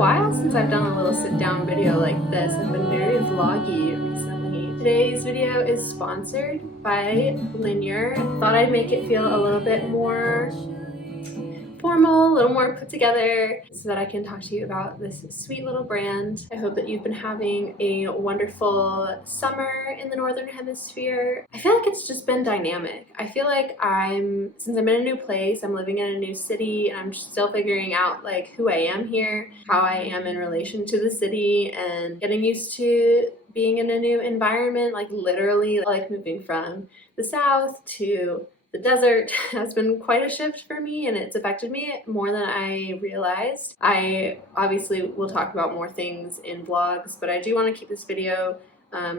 while since I've done a little sit-down video like this. I've been very vloggy recently. Today's video is sponsored by Linjer. Thought I'd make it feel a little bit more formal, a little more put together, so that I can talk to you about this sweet little brand. I hope that you've been having a wonderful summer in the Northern Hemisphere. I feel like it's just been dynamic. I feel like since I'm in a new place, I'm living in a new city, and I'm still figuring out like who I am here, how I am in relation to the city, and getting used to being in a new environment, like literally like moving from the south to the desert has been quite a shift for me, and it's affected me more than I realized. I obviously will talk about more things in vlogs, but I do want to keep this video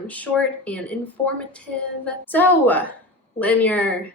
short and informative. So, Linjer.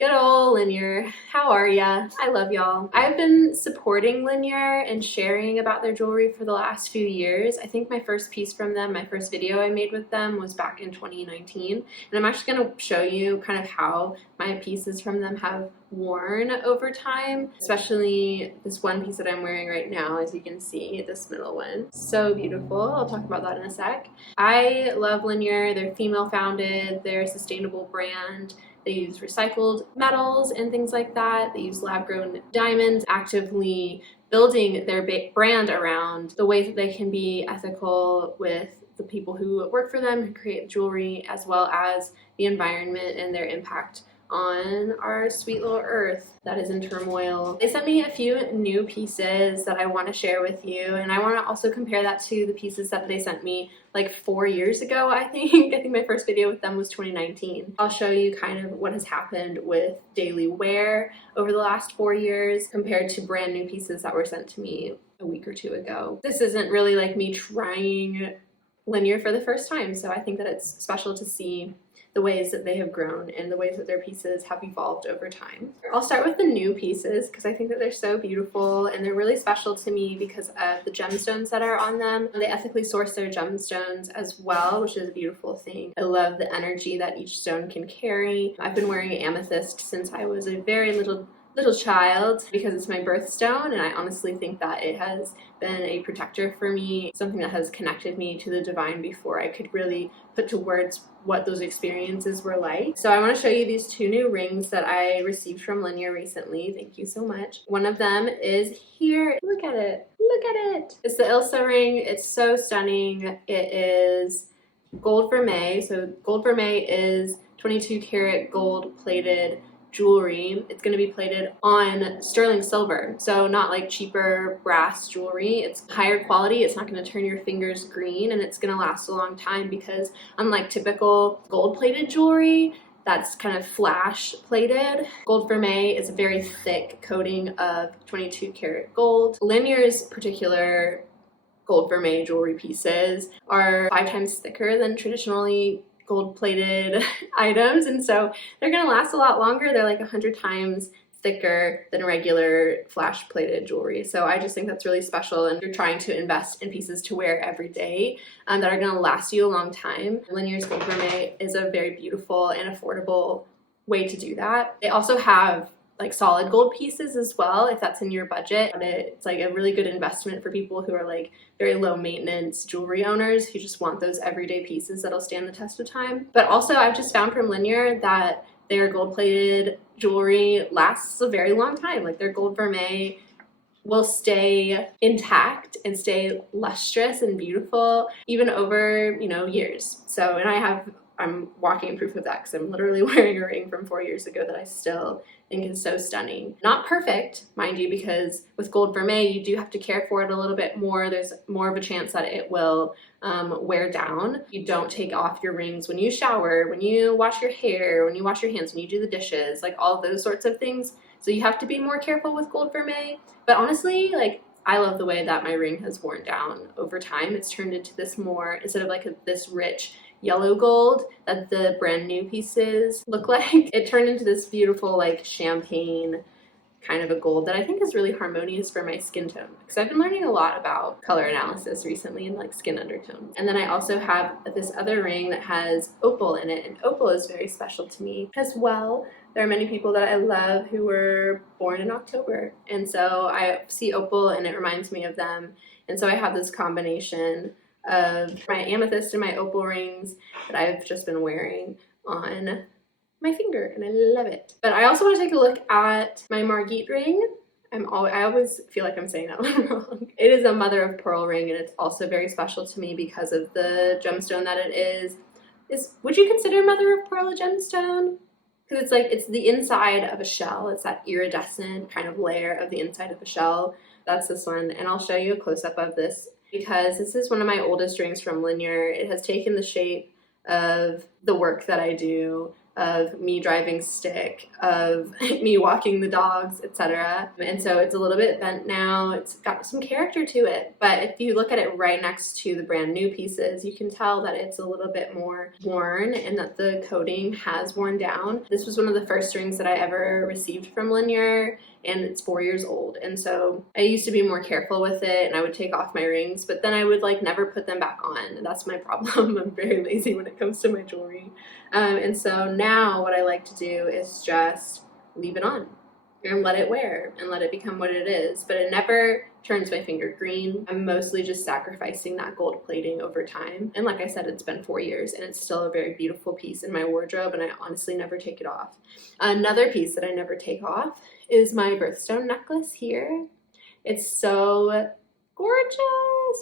Good old Linjer. How are ya? I love y'all. I've been supporting Linjer and sharing about their jewelry for the last few years. I think my first piece from them, my first video I made with them was back in 2019. And I'm actually going to show you kind of how my pieces from them have worn over time, especially this one piece that I'm wearing right now, as you can see, this middle one. So beautiful. I'll talk about that in a sec. I love Linjer. They're female founded. They're a sustainable brand. They use recycled metals and things like that. They use lab-grown diamonds, actively building their brand around the ways that they can be ethical with the people who work for them, who create jewelry, as well as the environment and their impact on our sweet little earth that is in turmoil. They sent me a few new pieces that I want to share with you, and I want to also compare that to the pieces that they sent me like 4 years ago, I think. I think my first video with them was 2019. I'll show you kind of what has happened with daily wear over the last 4 years compared to brand new pieces that were sent to me a week or two ago. This isn't really like me trying Linjer for the first time, so I think that it's special to see the ways that they have grown and the ways that their pieces have evolved over time. I'll start with the new pieces because I think that they're so beautiful, and they're really special to me because of the gemstones that are on them. They ethically source their gemstones as well, which is a beautiful thing. I love the energy that each stone can carry. I've been wearing amethyst since I was a very little child because it's my birthstone, and I honestly think that it has been a protector for me, something that has connected me to the divine before I could really put to words what those experiences were like. So I want to show you these two new rings that I received from Linjer recently. Thank you so much. One of them is here. Look at it. Look at it. It's the Ilse ring. It's so stunning. It is gold vermeil. So gold vermeil is 22 karat gold plated jewelry. It's going to be plated on sterling silver, so not like cheaper brass jewelry. It's higher quality. It's not going to turn your fingers green, and it's going to last a long time because unlike typical gold plated jewelry that's kind of flash plated, gold vermeil is a very thick coating of 22 karat gold. Linjer's particular gold vermeil jewelry pieces are 5 times thicker than traditionally gold-plated items, and so they're gonna last a lot longer. They're like 100 times thicker than regular flash-plated jewelry. So I just think that's really special, and you're trying to invest in pieces to wear every day that are gonna last you a long time. Linjer's gold vermeil is a very beautiful and affordable way to do that. They also have like solid gold pieces as well, if that's in your budget. It's like a really good investment for people who are like very low maintenance jewelry owners who just want those everyday pieces that'll stand the test of time. But also I've just found from Linjer that their gold plated jewelry lasts a very long time. Like their gold vermeil will stay intact and stay lustrous and beautiful even over, you know, years. So, and I'm walking proof of that because I'm literally wearing a ring from 4 years ago that I still think is so stunning. Not perfect, mind you, because with gold vermeil you do have to care for it a little bit more. There's more of a chance that it will wear down. You don't take off your rings when you shower, when you wash your hair, when you wash your hands, when you do the dishes, like all those sorts of things. So you have to be more careful with gold vermeil. But honestly, like, I love the way that my ring has worn down over time. It's turned into this more, instead of like this rich yellow gold that the brand new pieces look like, it turned into this beautiful like champagne kind of a gold that I think is really harmonious for my skin tone, because I've been learning a lot about color analysis recently and like skin undertone. And then I also have this other ring that has opal in it, and opal is very special to me as well. There are many people that I love who were born in October, and so I see opal and it reminds me of them. And so I have this combination of my amethyst and my opal rings that I've just been wearing on my finger, and I love it. But I also want to take a look at my Margit ring. I always feel like I'm saying that one wrong. It is a mother of pearl ring, and it's also very special to me because of the gemstone that it is. Would you consider mother of pearl a gemstone? Because it's the inside of a shell. It's that iridescent kind of layer of the inside of a shell. That's this one, and I'll show you a close-up of this because this is one of my oldest rings from Linjer. It has taken the shape of the work that I do, of me driving stick, of me walking the dogs, etc. And so it's a little bit bent now. It's got some character to it, but if you look at it right next to the brand new pieces, you can tell that it's a little bit more worn and that the coating has worn down. This was one of the first rings that I ever received from Linjer, and it's 4 years old, and so I used to be more careful with it, and I would take off my rings, but then I would like never put them back on, and that's my problem. I'm very lazy when it comes to my jewelry. And so now what I like to do is just leave it on and let it wear and let it become what it is, but it never turns my finger green. I'm mostly just sacrificing that gold plating over time, and like I said, it's been 4 years and it's still a very beautiful piece in my wardrobe, and I honestly never take it off. Another piece that I never take off is my birthstone necklace here. It's so gorgeous.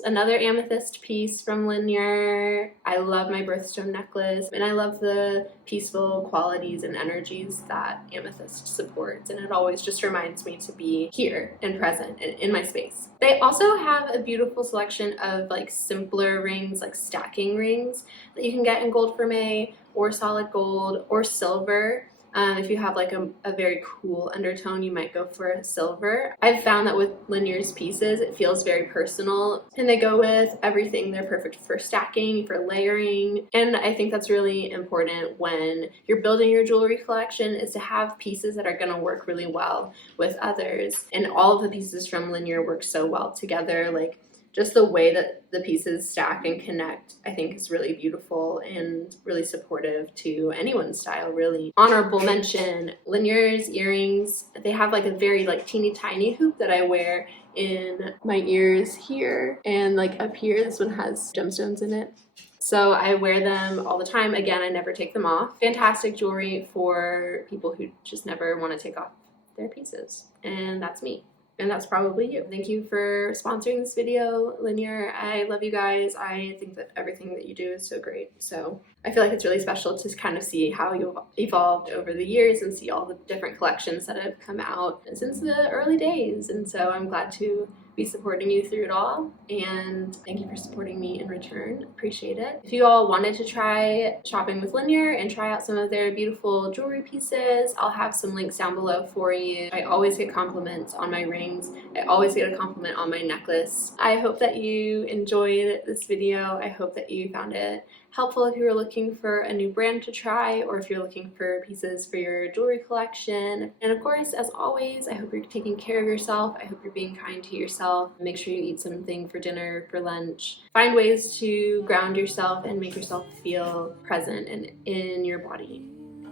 Another amethyst piece from Linjer. I love my birthstone necklace, and I love the peaceful qualities and energies that amethyst supports, and it always just reminds me to be here and present in my space. They also have a beautiful selection of like simpler rings, like stacking rings that you can get in gold vermeil or solid gold or silver. If you have like a very cool undertone, you might go for a silver. I've found that with Linjer's pieces, it feels very personal, and they go with everything. They're perfect for stacking, for layering, and I think that's really important when you're building your jewelry collection, is to have pieces that are going to work really well with others. And all of the pieces from Linjer work so well together. Like, just the way that the pieces stack and connect, I think, is really beautiful and really supportive to anyone's style, really. Honorable mention, Linjer's earrings. They have like a very like teeny tiny hoop that I wear in my ears here, and like up here, this one has gemstones in it. So I wear them all the time. Again, I never take them off. Fantastic jewelry for people who just never want to take off their pieces, and that's me. And that's probably you. Thank you for sponsoring this video, Linjer. I love you guys. I think that everything that you do is so great. So I feel like it's really special to kind of see how you've evolved over the years and see all the different collections that have come out since the early days. And so I'm glad to be supporting you through it all, and thank you for supporting me in return. Appreciate it. If you all wanted to try shopping with Linjer and try out some of their beautiful jewelry pieces, I'll have some links down below for you. I always get compliments on my rings. I always get a compliment on my necklace. I hope that you enjoyed this video. I hope that you found it helpful if you were looking for a new brand to try, or if you're looking for pieces for your jewelry collection. And of course, as always, I hope you're taking care of yourself. I hope you're being kind to yourself. Make sure you eat something for dinner, for lunch. Find ways to ground yourself and make yourself feel present and in your body.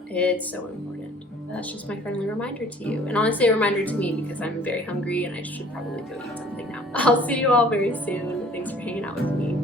It's so important. That's just my friendly reminder to you. And honestly, a reminder to me, because I'm very hungry and I should probably go eat something now. I'll see you all very soon. Thanks for hanging out with me.